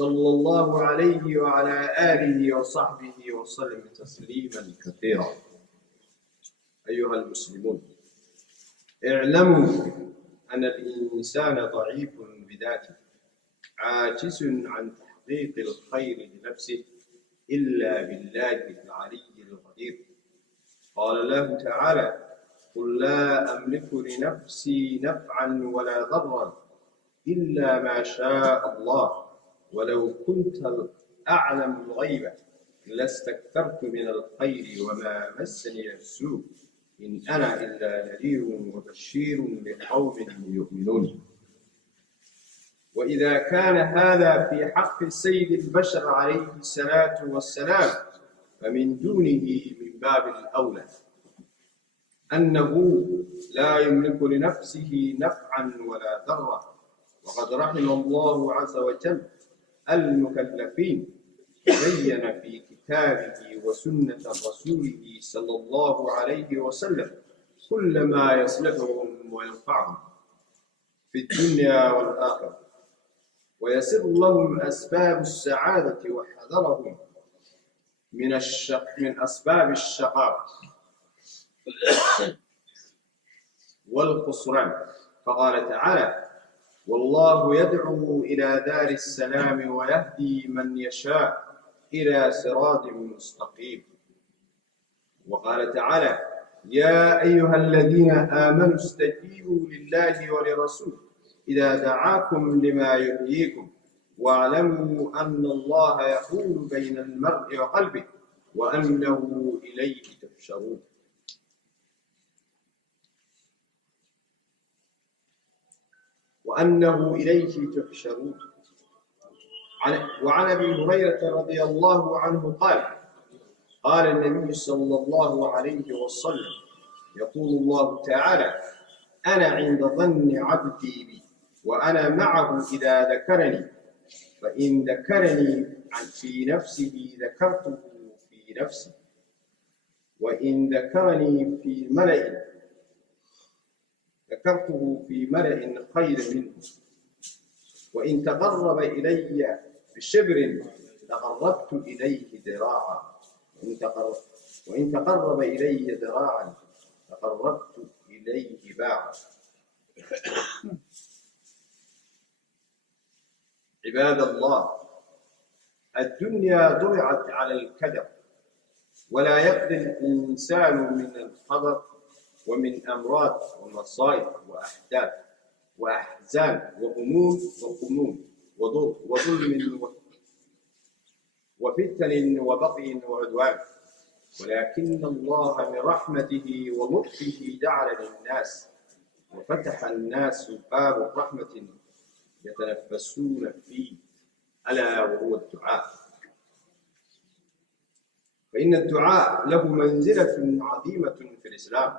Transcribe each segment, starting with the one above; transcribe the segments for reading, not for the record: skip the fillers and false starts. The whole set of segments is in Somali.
صلى الله عليه وعلى آله وصحبه وسلم تسليما كثيرا. أيها المسلمون، اعلموا أن الإنسان ضعيف بذاته، عاجز عن تحقيق الخير لنفسه إلا بالله العلي القدير. قال الله تعالى: قل لا أملك لنفسي نفعا ولا ضرا إلا ما شاء الله ولو كنت أعلم الغيب لاستكثرت من الخير وما مسني السوء إن أنا إلا نذير وبشير لقوم يؤمنون. وإذا كان هذا في حق سيد البشر عليه الصلاة والسلام، فمن دونه من باب الأولى أنه لا يملك لنفسه نفعا ولا ضرا. وقد رحم الله عز وجل المكلفين، بين في كتابه وسنة رسوله صلى الله عليه وسلم كل ما يصلحهم وينفعهم في الدنيا والآخرة، ويسر لهم أسباب السعادة وحذرهم من أسباب الشقاء والخسران. فقال تعالى: والله يدعو إلى دار السلام ويهدي من يشاء إلى صراط مستقيم. وقال تعالى: يا أيها الذين آمنوا استجيبوا لله ولرسوله إذا دعاكم لما يحييكم واعلموا أن الله يحول بين المرء وقلبه وأنه إليه تحشرون. وعن أبي هريرة رضي الله عنه قال النبي صلى الله عليه وسلم: يقول الله تعالى: أنا عند ظن عبدي بي وأنا معه إذا ذكرني، فإن ذكرني في نفسه ذكرته في نفسي، وإن ذكرني في ملأ ذكرته في ملأ خير منه، وإن تقرب إلي بشبر تقربت إليه ذراعا، وإن تقرب إلي ذراعا تقربت إليه باعا. عباد الله، الدنيا ضرعت على الكدر، ولا يقضي الإنسان من الخبر ومن أمراض ومصائب وأحداث وأحزان وهموم وظلم وفتن وبغي وعدوان، ولكن الله من رحمته ولطفه جعل للناس وفتح الناس باب رحمة يتنفسون فيه، ألا وهو الدعاء. فإن الدعاء له منزلة عظيمة في الإسلام،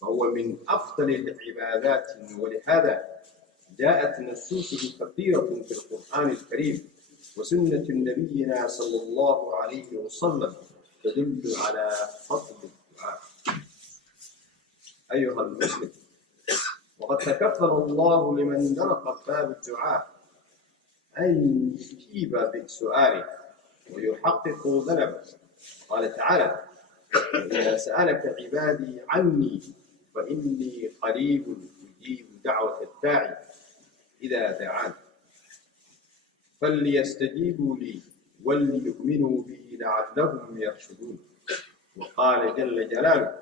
فهو من أفضل العبادات، ولهذا جاءت نصوصه كثيرة في القرآن الكريم وسنة نبينا صلى الله عليه وسلم تدل على فضل الدعاء. أيها المسلم، وقد تكفل الله لمن درق باب الدعاء أن يجيب بالسؤال ويحقق ذنبه. قال تعالى: إذا سألك عبادي عني فإني قريب أجيب دعوة الداعي إذا دعان فليستجيبوا لي وليؤمنوا بي لعلهم يرشدون. وقال جل جلاله: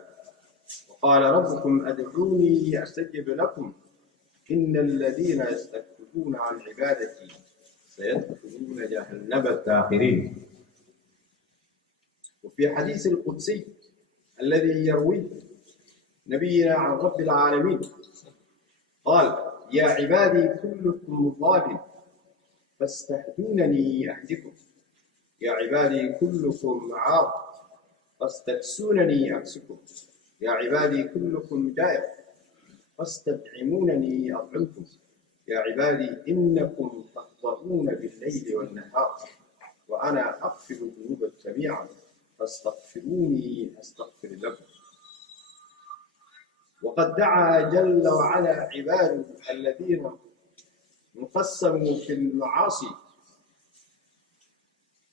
وقال ربكم أدعوني أستجب لكم إن الذين يستكبرون عن عبادتي سيدخلون جهنم داخرين. وفي حديث القدسي الذي يرويه نبينا عن رب العالمين قال: يا عبادي كلكم ضال فاستهدونني أهدكم، يا عبادي كلكم عاق فاستكسونني أكسكم، يا عبادي كلكم جائع فاستطعمونني أطعمكم، يا عبادي إنكم تخطئون بالليل والنهار وأنا أغفر الذنوب جميعا فاستغفروني أستغفر لكم. وقد دعا جل وعلا عباده الذين انقسموا في المعاصي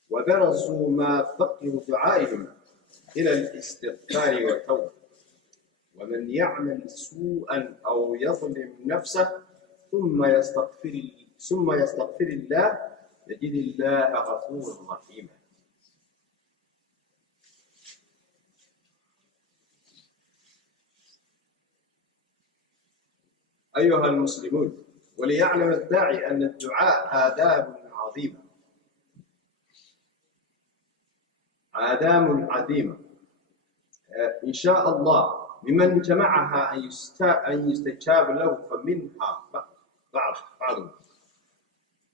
وبرزوا ما بقي دعائهم إلى الاستغفار والتوبة. ومن يعمل سوءا أو يظلم نفسه ثم يستغفر الله يجد الله غفورا رحيما. أيها المسلمون، وليعلم الداعي أن الدعاء آداب عظيمة، آداب عظيمة إن شاء الله ممن جمعها أن يستجاب له، فمنها بعضهم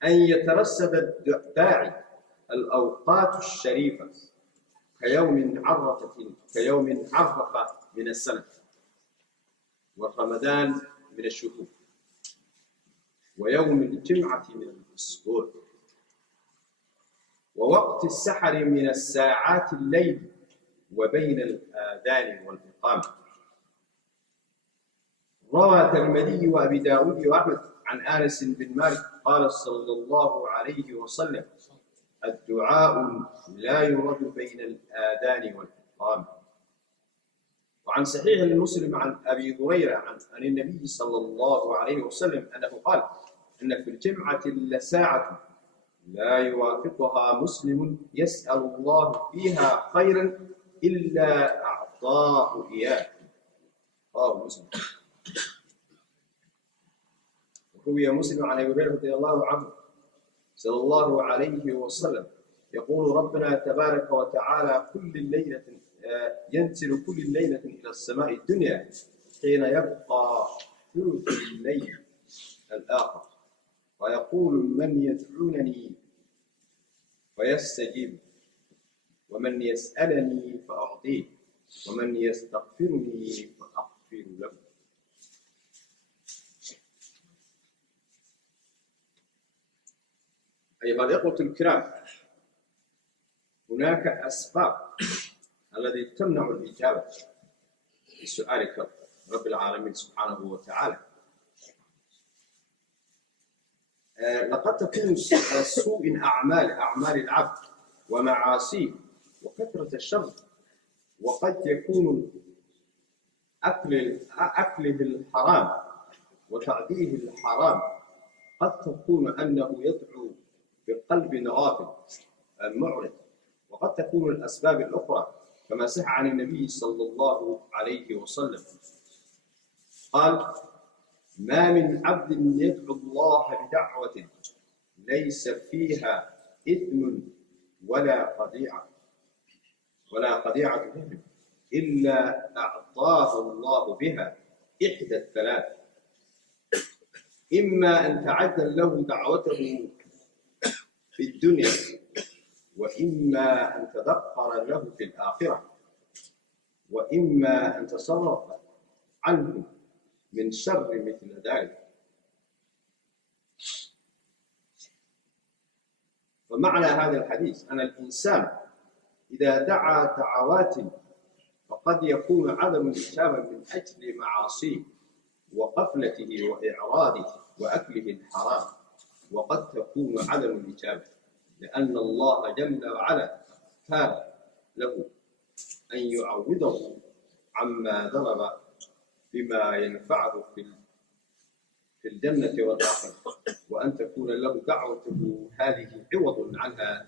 أن يترصد الداعي الأوقات الشريفة كيوم عرفة من السنة، ورمضان من الشهور، ويوم الجمعة من الأسبوع، ووقت السحر من الساعات الليل وبين الآذان والإقامة. روى الترمذي وأبي داود وأحمد عن أنس بن مالك قال صلى الله عليه وسلم: الدعاء لا يرد بين الآذان والإقامة. وعن صحيح المسلم عن أبي هريرة عن النبي صلى الله عليه وسلم أنه قال: إن في الجمعة لساعة لا يوافقها مسلم يسأل الله فيها خيرا إلا أعطاه إياه. رواه مسلم. وروي مسلم عن أبي هريرة رضي الله عنه صلى الله عليه وسلم يقول: ربنا تبارك وتعالى ينزل كل ليلة إلى السماء الدنيا حين يبقى ثلث الليل الآخر، ويقول: من يدعونني فيستجيب، ومن يسألني فأعطيه، ومن يستغفرني فأغفر له. أيها الإخوة الكرام، هناك أسباب التي تمنع الإجابة لسؤالك رب العالمين سبحانه وتعالى. لقد تكون سوء أعمال العبد ومعاصيه وكثرة الشر، وقد يكون أكله الحرام وتعديه الحرام، قد تكون أنه يدعو بقلب غافل معرض، وقد تكون الأسباب الأخرى كما صح عن النبي صلى الله عليه وسلم قال: ما من عبد يدعو الله بدعوة ليس فيها إثم ولا قضيعة دم إلا أعطاه الله بها إحدى الثلاث: إما أن تعجل له دعوته في الدنيا، وإما أن تدقر له في الآخرة، وإما أن تصرف عنه من شر مثل ذلك. ومعنى هذا الحديث أن الإنسان إذا دعا دعوات فقد يكون عدم الإجابة من أجل معاصيه وقفلته وإعراضه وأكله الحرام، وقد تكون عدم الإجابة لأن الله جل وعلا كان له أن يعوضه عما ضرب بما ينفعه في الجنة والآخرة، وأن تكون له دعوته هذه عوض عنها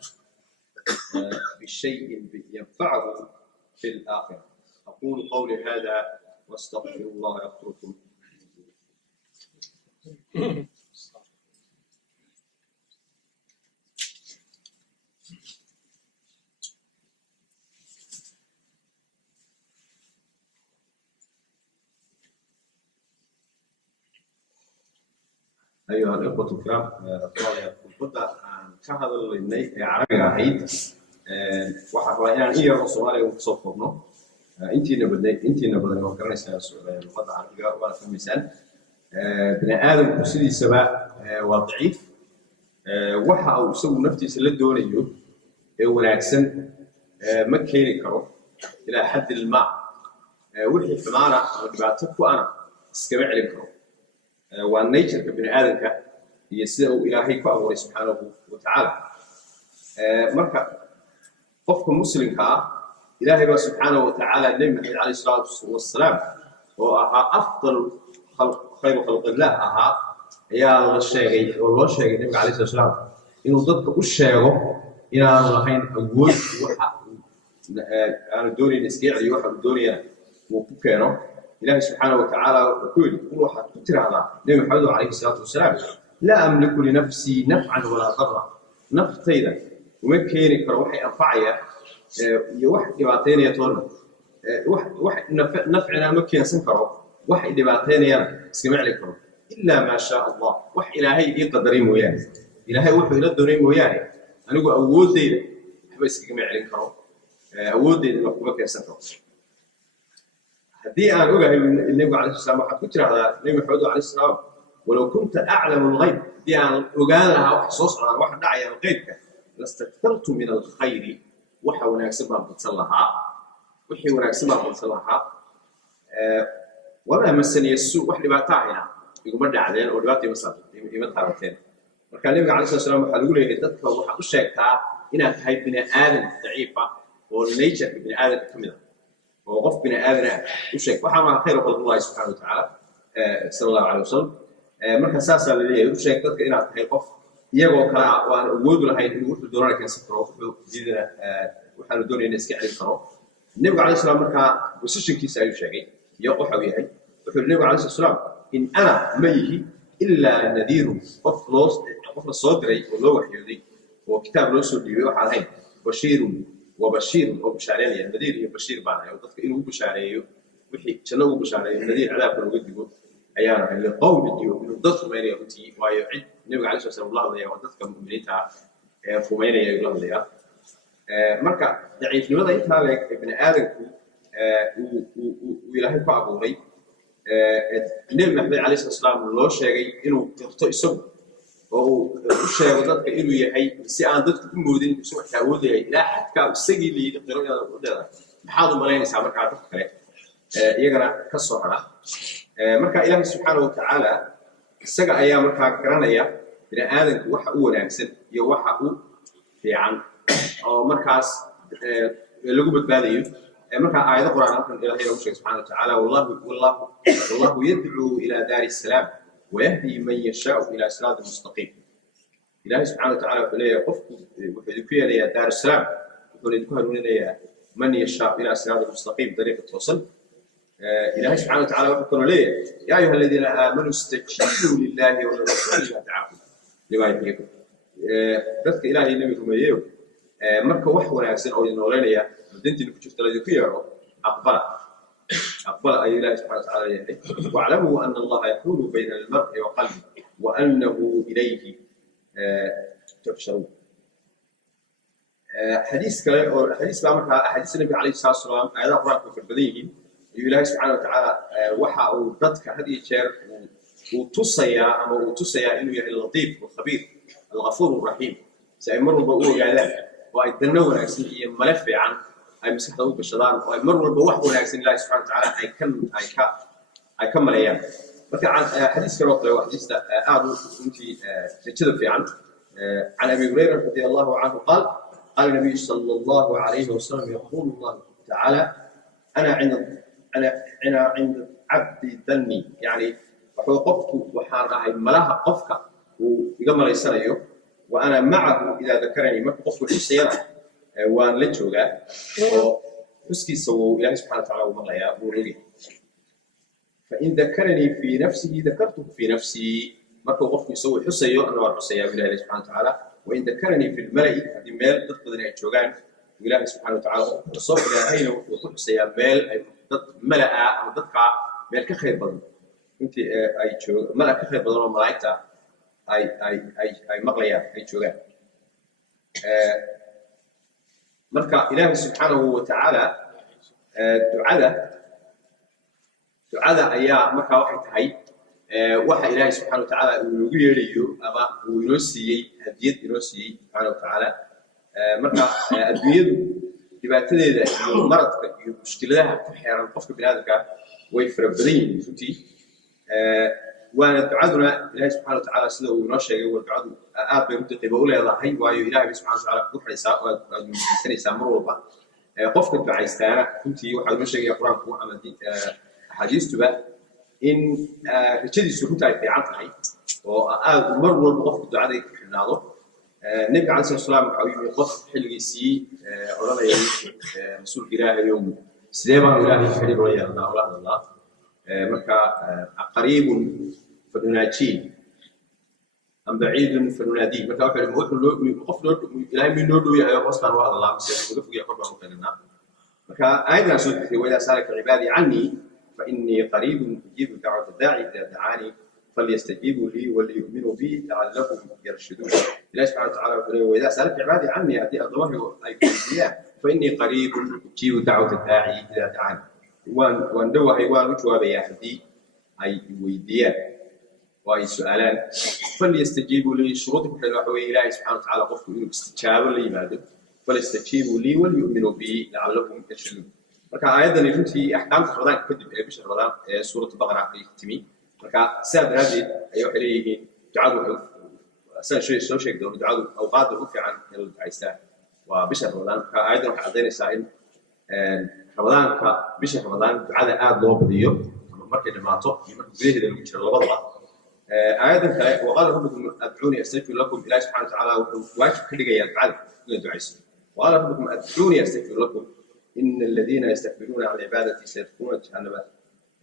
بالشيء ينفعه في الآخرة. أقول قولي هذا واستغفر الله يغفركم. أيها الإخوة الكرام، khudbadda aan ka hadlaynay ee carabiga ahayd waxaan rabaa inaan in yar oo Soomaaliga ku soo koobno. intiina badan oo garanaysaa luqadda carabiga waa fahmaysaan. bini aadamku sidiisaba waa daciif. waxa uu isagu naftiisa la doonayo ee wanaagsan ma keeni karo ilaa xad ilma. wixii xumaana ama dhibaato ku ana iskama celin karo. waa nature-ka bini aadamka iyo sida uu Ilaahay ku abuuray subxaanahu wa tacaala. marka قفك مسلم كا إلهي سبحانه وتعالى النبي محمد عليه الصلاة والسلام وأها أفضل خير خلق الله أها يا الشيء والله شيء النبي عليه الصلاة والسلام إنه ضد الشيء إن الحين أقول أنا دوري نسكيع لي واحد دوري وكانوا إلهي سبحانه وتعالى يقول واحد كتير على النبي محمد عليه الصلاة والسلام لا أملك لنفسي نفعا ولا ضرا نفتيدا ومكيني كروحي أنفعية واحد يبعتين يطول واحد نفعنا مكين سنكرو واحد يبعتين يا اسمع لكم إلا ما شاء الله واحد إلهي يقدرين وياه إلهي وحده يقدرين وياه أنا أقول أودي بس يجمع لكم أودي مكين سنكرو هدي أنا أقول النبي عليه السلام واحد كتير على النبي محمد عليه السلام ولو كنت أعلم الغيب دي أنا أقولها وحصوص على واحد داعي الغيب لاستكثرت من الخير وحا وناكسبها بتصلها وحي وناكسبها بتصلها وما مسني السوء وحي باتاعنا يقول مرد علينا ودلوقتي مثلا يمتها marka nabiga calaysha salaam waxa lagu leeyahay dadka waxa u sheegtaa inaad tahay bini aadan daciifa oo nature bini aadan kamid ah oo qof bini aadan ah u sheeg waxa ma khayr qol Allah subhanahu wa ta'ala sallallahu alayhi wasallam marka saasa la leeyahay u sheeg dadka inaad tahay qof iyagoo kala waan awood lahayn inuu wuxuu doonaa ka safro wuxuu diidana waxa la doonayay iska celin karo nabiga calaysha salaam marka positionkiisa ayuu sheegay iyo waxa uu yahay wuxuu nabiga calaysha salaam in ana mayhi illa nadhir قفل الصدري ولو وحيودي وكتاب لو سودي وحال هين بشير وبشير وبشارين يعني النذير بشير بعنا وضدك إنه بشاريه وحي شنو بشاريه النذير على كل وجهه أيانا اللي قوم اليوم إنه ضد ما يريتي ويعد نبي عليه الصلاة والسلام الله وضدك مؤمنيتها فماينا يقول الله مركا ضعيف لماذا يتهالك ابن آدم ويلاهي فأبوري النبي محمد عليه الصلاة والسلام الله شيء إنه تخطئ سب oo u sheego dadka inuu yahay si aan dadku u moodin soo xawoodayay ilaa xadka isagii liido qirada u dheera maxaad u maleynaysaa marka dadka kale iyagana ka soo hara marka ilaahay subhanahu wa ta'ala isaga ayaa marka garanaya bini aadanku waxa uu wanaagsan iyo waxa uu fiican oo markaas lagu badbaadayo marka aayado quraanka ilaahay uu sheegay subhanahu wa ta'ala wallahu yad'u ila daari salaam ويهدي من يشاء إلى صراط مستقيم. إلهي سبحانه وتعالى فلا يقف وحدكيا لي دار السلام وحدكيا لي من يشاء إلى صراط مستقيم طريق التوصل. إلهي سبحانه وتعالى وحكنا لي يا أيها الذين آمنوا استجيبوا لله وللرسول لا تعاقبوا لما يحييكم. ذاتك إلهي نبيكم أيهم مركا وحونا يحسن أو ينولانيا ودنتي نكو شفت لذكيا أقبل أي الله سبحانه وتعالى يهدي واعلموا أن الله يحول بين المرء وقلبه وأنه إليه تحشرون. حديث بعمرها حديث النبي عليه الصلاة والسلام هذا قرآن في البديه الله سبحانه وتعالى وحى ضدك هذه الشر وتصيا أما وتصيا إنه يهدي اللطيف والخبير الغفور الرحيم سيمر بقول قال ويتنور أكسنية ملف عن أي مسحة أو بالشدان أو مر بوحده ونعكسين الله سبحانه وتعالى أي كمل أيام. مثلا حديث كروت لو حديث أعظم في كذا في عن أبي هريرة رضي الله عنه قال النبي صلى الله عليه وسلم يقول الله تعالى أنا عند عبدي ذني يعني وحوقفت وحارها ملاها قفك ويقمر يسريه وأنا معه إذا ذكرني ما قفت السيارة وان لجوجا وحسكي سو إلهي سبحانه وتعالى ومغليا بوري فإن ذكرني في نفسه ذكرته في نفسي مركو قفني سوي حسيو أنا وحسيا بالله سبحانه وتعالى وإن ذكرني في الملأ هذه مال ضد بدنا جوجان إلهي سبحانه وتعالى وصوب إلهينا وكل حسيا مال ضد ملأ أو ضد مال كخير بدن أنت أي جو ملأ كخير بدن وملايكتا أي مغليا أي جوجان marka ilaahay subhanahu wa ta'ala ducada ayaa marka waxay tahay waxa ilaahay subhanahu wa ta'ala uu ugu yeerayo ama uu inoo siiyay hadiyad inoo siiyay subhanahu wa ta'ala marka adduunyadu dhibaatadeeda iyo maradka iyo mushkiladaha ku xeeran qofka bini'aadamka way fara badan yihiin runtii وانا دعادنا إلهي سبحانه وتعالى سيده ونشأ والدعاء آب بيرد قبول الله وأيو إلهي سبحانه وتعالى كل حيسا ومسني مروربا قفك الدعاء استانا كنتي واحد نشأ يقرأ محمد حديث تبع إن رجلي سكوتها في عطعي ومرور بقفك الدعاء ذيك في الناظر النبي عليه الصلاة والسلام قال قف حلقي سي أولا رسول إلهي اليوم سليمان إلهي حليل ويا الله مركا قريب فنناجيه أم بعيد فنناديه مركا وحده قفل إلهي من نودو يا قصنا وهذا الله مسيح وقف يا قرب مكاننا مركا أيضا سؤال وإذا سألك عبادي عني فإني قريب أجيب دعوة الداعي إذا دعاني فليستجيبوا لي وليؤمنوا بي لعلهم يرشدون. الله سبحانه وتعالى يقول وإذا سألك عبادي عني أتي أضمه أي كلية فإني قريب أجيب دعوة الداعي إذا دعاني. وان دو حيوان وجواب يا حدي أي ويديان وأي سؤالان فليستجيبوا لي شروطهم حلوة الله سبحانه وتعالى قفوا إنه استجابوا لي بعد فليستجيبوا لي وليؤمنوا بي لعلهم يرشدون. marka ayadan runtii ahkaamta Ramadaan kadib ee bisha Ramadaan ee suurada Baqara ay timi marka saadaradeed ay waxay leeyihiin ducadu asan soo sheegay ducadu awqaad u fiican in la ducaysta waa bisha Ramadaan ka ayadan waxa cadeynaysaa in Ramadaanka bisha Ramadaan ducada aad loo badiyo markay dhamaato iyo marka gudaheeda lagu jiro labadaba ayadan kale waqala rabbukum ad'uuni astajib lakum ila subhanahu wa ta'ala waajib ka dhigaya ducada in ducaysto waqala rabbukum ad'uuni astajib lakum إن الذين يستكبرون عن عبادتي سيدخلون جهنم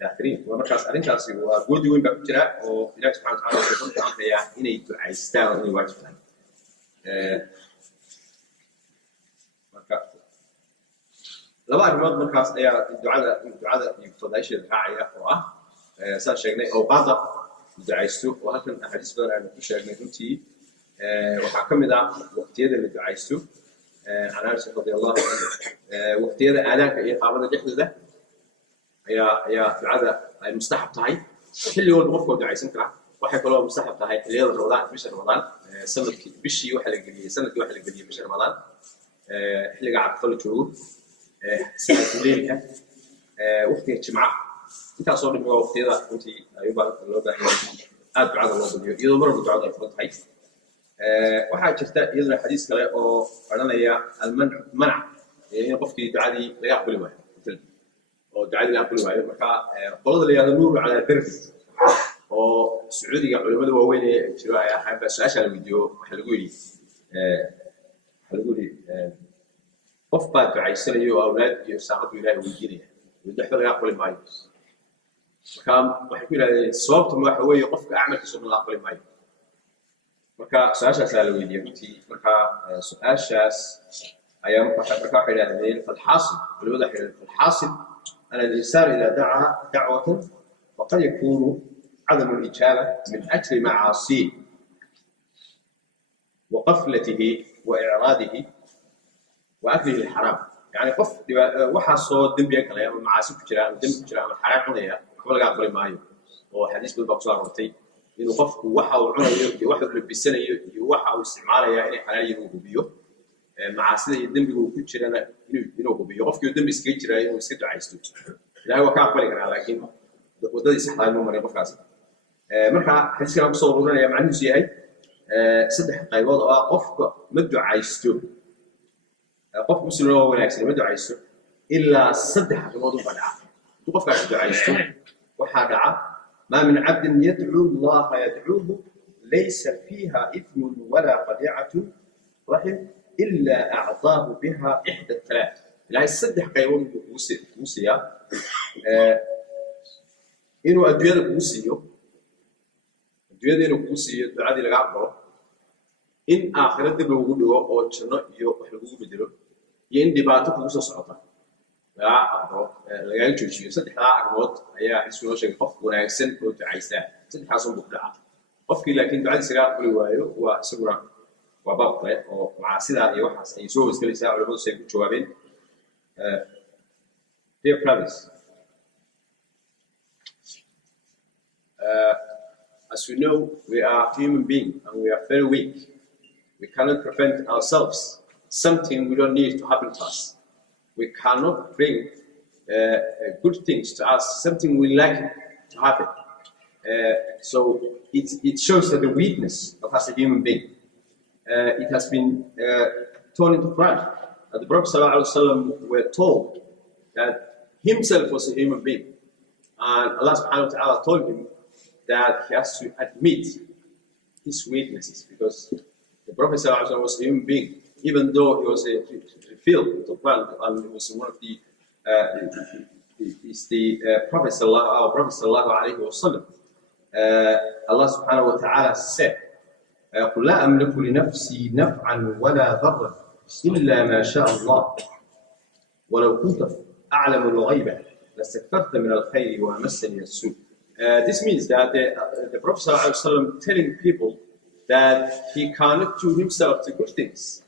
داخلين ومركز أرنتاسي وجودي وين بكتيرة وإله سبحانه وتعالى يقول عنك يا إني تعيستان وإني واجبتان مركز لما أرمض مركز أي الدعاء يفضل شيء الراعية صار شيء أو بعض دعيستو ولكن أحاديث بدر عن شيء نقولتي وحكم ذا وقت يد اللي دعيستو عن أنس رضي الله عنه وقت هذا آلانك هي قابلة جحدة هي دعاء المستحب تاعي كل يوم بغفق دعاء سنكرة واحد كله مستحب تاعي اللي يلا رمضان بشهر رمضان سنة بشي واحد الجديد سنة واحد الجديد بشهر رمضان اللي قاعد كل شهور سنة الليل وقت الجمعة أنت أصور من وقت هذا أنت يبغى الله ده دعاء الله بديه إذا مرة دعاء الله تاعي waxaa jirta iyaduna xadiis kale oo oranaya almanc in qofkii ducadii laga aqbali waayo oo ducadii laga aqbali waayo marka qolada la yiraahdo nuuru ala darbi oo sacuudiga culimada waaweyn ee jiro ay ahaan baa su'aasha la weydiiyo waxa lagu yiri qof baa ducaysanayo awlaad iyo saaqadu ilaahay weydiinaya wadaxda laga aqbali maayo marka waxa ku yiraahdeen sababtu waxa weeye qofka acmalkiisa ma la aqbali maayo marka su'aashaas la weydiiyo intii marka su'aashaas ayaa marka xidhaadeen falxaasil culimada xidhaadeen falxaasil ana al-insan idha da'a da'watan faqad yakunu عدم الإجابة من أجل معاصيه وقفلته وإعراضه وأكله الحرام يعني قف وحصو دم بيك لا معاصي كجرا دم كجرا الحرام عنيا ولا قبل ما يو هو حديث بالبقصار رتي إنه قف وحى وعنيا وحى لبسنا وحى واستعماله يعني حلال ينوبيه معاصي دم بيقول كجرا إنه ينوبيه قف يدم بسكجرا إنه يسكت عايزته لا هو كعب بالك لكن ودي صحة إنه مريض فاسد marka xisbiga ku soo ururaya macnuhu yahay saddex qaybood oo qofka ma ducaysto qof muslim oo wanaagsan ma ducaysto ilaa saddex arrimood u badhaa qofka ducaysto waxa dhaca ma min 'abdin yad'u Allah yad'uhu laysa fiha ithmun wala qadi'atu rahim illa a'taahu biha ihda thalath ilaa saddex qaybood uu siiya inuu adduunyada ku siiyo inuu ku siiyo ducadii laga aqbalo in aakhirada lagu dhigo oo janno iyo wax lagu bedelo iyo in dhibaato ku soo socota laga aqbalo laga joojiyo saddexda arrimood ayaa isoo sheegay qof wanaagsan oo ducaysta saddexdaas oo buuxda qofkii laakiin ducadiisa laga aqbali waayo waa isaguna waa baab kale oo macaasida iyo waxaas ay soo wasgalaysaa culimadu say ku jawaabeen dear brothers as we know, we are human beings and we are very weak. We cannot prevent ourselves something we don't need to happen to us. We cannot bring good things to us, something we like to happen. So it shows that the weakness of us as a human being. It has been torn into pride. The Prophet ﷺ were told that himself was a human being. And Allah subhanahu wa ta'ala told him that he has to admit his weaknesses, because the Prophet ﷺ was a human being, even though he was filled with wealth, and he was one of the Prophet sallallahu alaihi wasallam. Allah subhanahu wa ta'ala said, قُلْ لَا أَمْلِكُ لِنَفْسِي نَفْعًا وَلَا ضَرًّا إِلَّا مَا شَاءَ اللَّهُ وَلَوْ كُنْتَ أَعْلَمُ الْغَيْبَ لَاسْتَكْثَرْتَ مِنَ الْخَيْرِ وَمَسَّنِيَ السُّوءُ. This means that the Prophet sallallahu alaihi wasallam telling people that he cannot do himself the good things,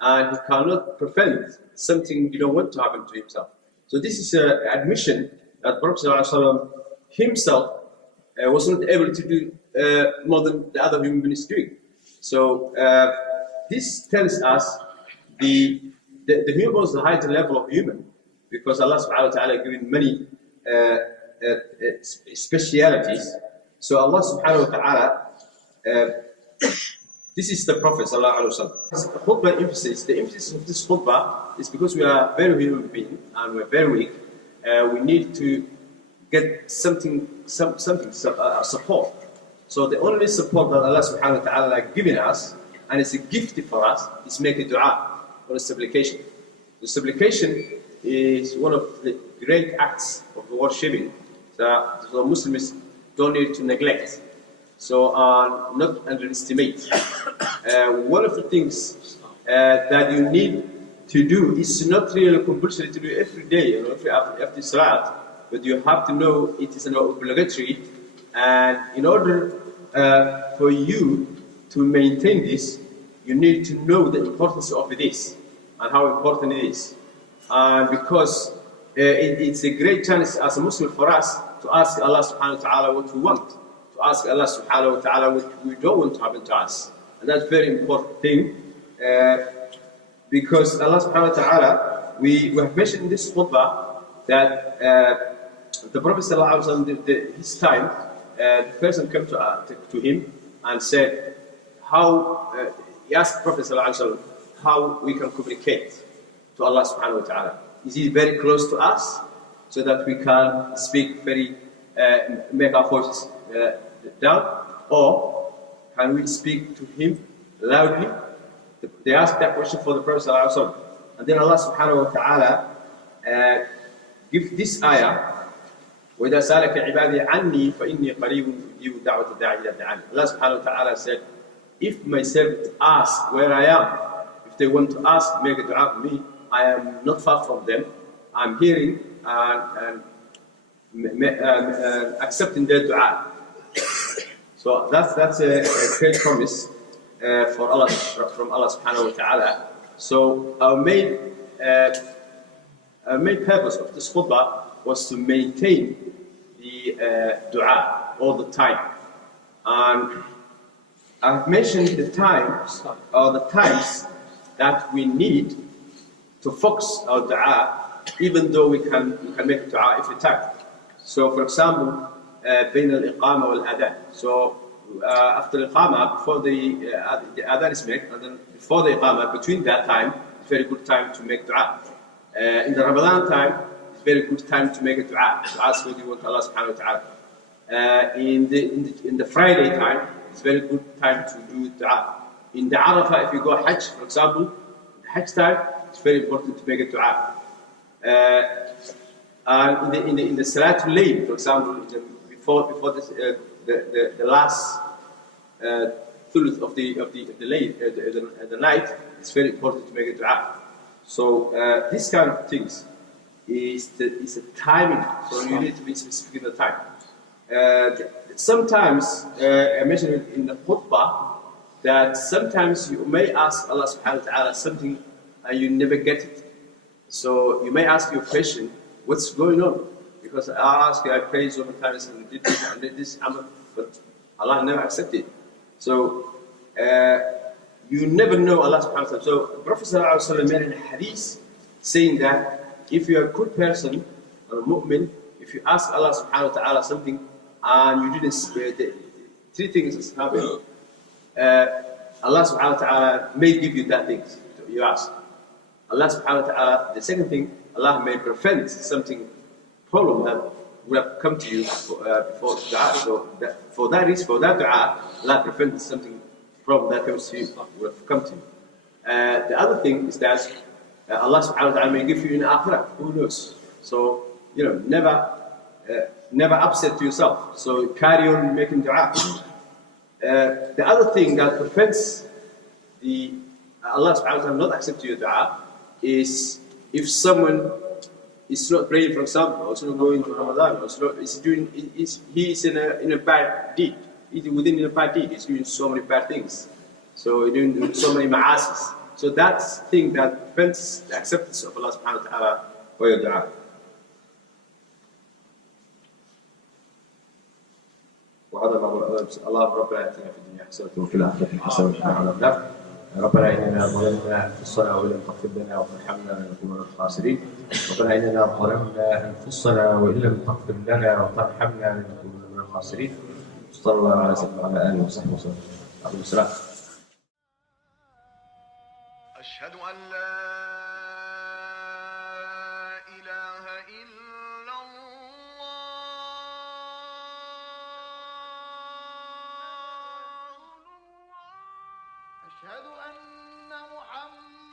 and he cannot prevent something you don't want to happen to himself. So this is an admission that Prophet ﷺ himself was not able to do more than the other human beings doing. So this tells us the human was the highest level of human, because Allah subhanahu wa ta'ala given many specialities. So Allah subhanahu wa ta'ala this is the Prophet sallallahu alaihi wasallam. Khutbah emphasis. The emphasis of this khutbah is because we are very human beings and we're very weak. We need to get something support. So the only support that Allah subhanahu wa ta'ala has given us, and it's a gift for us, is make a dua or a supplication. The supplication is one of the great acts of worshipping that the Muslims don't need to neglect. So not underestimate. One of the things that you need to do is not really compulsory to do every day, after Salat, but you have to know it is an obligatory, and in order for you to maintain this, you need to know the importance of this and how important it is. Because it's a great chance as a Muslim for us to ask Allah subhanahu wa ta'ala what we want, to ask Allah subhanahu wa ta'ala what we don't want to happen to us. And that's a very important thing, because Allah subhanahu wa ta'ala, we have mentioned in this khutbah that the Prophet sallallahu alaihi wasallam, his time, the person came to him and said, he asked the Prophet sallallahu alaihi wasallam how we can communicate to Allah subhanahu wa ta'ala. Is he very close to us so that we can speak make our voices down, or can we speak to him loudly? They asked that question for the Prophet sallallahu alaihi wasallam, and then Allah subhanahu wa ta'ala give this ayah, وَإِذَا سَأَلَكَ عِبَادِي عَنِّي فَإِنِّي قَرِيبٌ أُجِيبُ دَعْوَةَ الدَّاعِ إِذَا دَعَانِ. Allah subhanahu wa ta'ala said, if my servant ask where I am, if they want to ask, make a dua for me, I am not far from them. I'm hearing and accepting their dua. So that's a great promise for Allah, from Allah subhanahu wa ta'ala. So our main purpose of this khutbah was to maintain the dua all the time. And I've mentioned the times, or the times that we need to focus our dua, even though we can make dua every time. So for example, بين الإقامة والأذان. So after Iqamah, before the Adhan is made, and then before the Iqamah, between that time, it's very good time to make dua. In the Ramadan time, it's very good time to make a dua, to ask what you want Allah subhanahu wa ta'ala. In the Friday time, it's very good time to do dua. In the Arafah, if you go Hajj, for example, the Hajj time, it's very important to make a dua. And in the Salatul Layl, for example, before this, the last thuluth of the night, it's very important to make a dua. So these kind of things is a timing. So you need to be specific in the time. Sometimes I mentioned in the khutbah that sometimes you may ask Allah subhanahu wa ta'ala something and you never get it. So you may ask your question, what's going on? Because I prayed so many times and did this, but Allah never accepted. So you never know Allah subhanahu wa ta'ala. So Prophet sallallahu alaihi wasallam made in a hadith saying that if you are a good person or a mu'min, if you ask Allah subhanahu wa ta'ala something and you didn't, three things happen. Allah subhanahu wa ta'ala may give you that thing you ask. Allah subhanahu wa ta'ala, the second thing, Allah may prevent something, problem that would have come to you before dua. So for that reason, for that dua, Allah prevents something, problem that comes to you, would have come to you. The other thing is that Allah subhanahu wa ta'ala may give you in akhirah, who knows? So, never upset yourself. So carry on making dua. The other thing that prevents Allah subhanahu wa ta'ala not accepting your dua is if someone is not praying, for example, or is not going to Ramadan, or he's in a bad deed. He's within a bad deed. He's doing so many bad things. So he's doing so many ma'asis. So that's the thing that prevents the acceptance of Allah subhanahu wa ta'ala for your dua. وهذا الله ربنا ياتينا في الدنيا حسنه وفي الاخره حسنه وقنا عذاب النار. ربنا اننا ظلمنا انفسنا وان لم تغفر لنا وترحمنا لنكون من الخاسرين. ربنا اننا ظلمنا انفسنا وان لم تغفر لنا وترحمنا لنكون من الخاسرين. صلى الله على سيدنا وعلى اله وصحبه وسلم. عليه السلام. أشهد أن لا إله إلا الله. أشهد أن محمد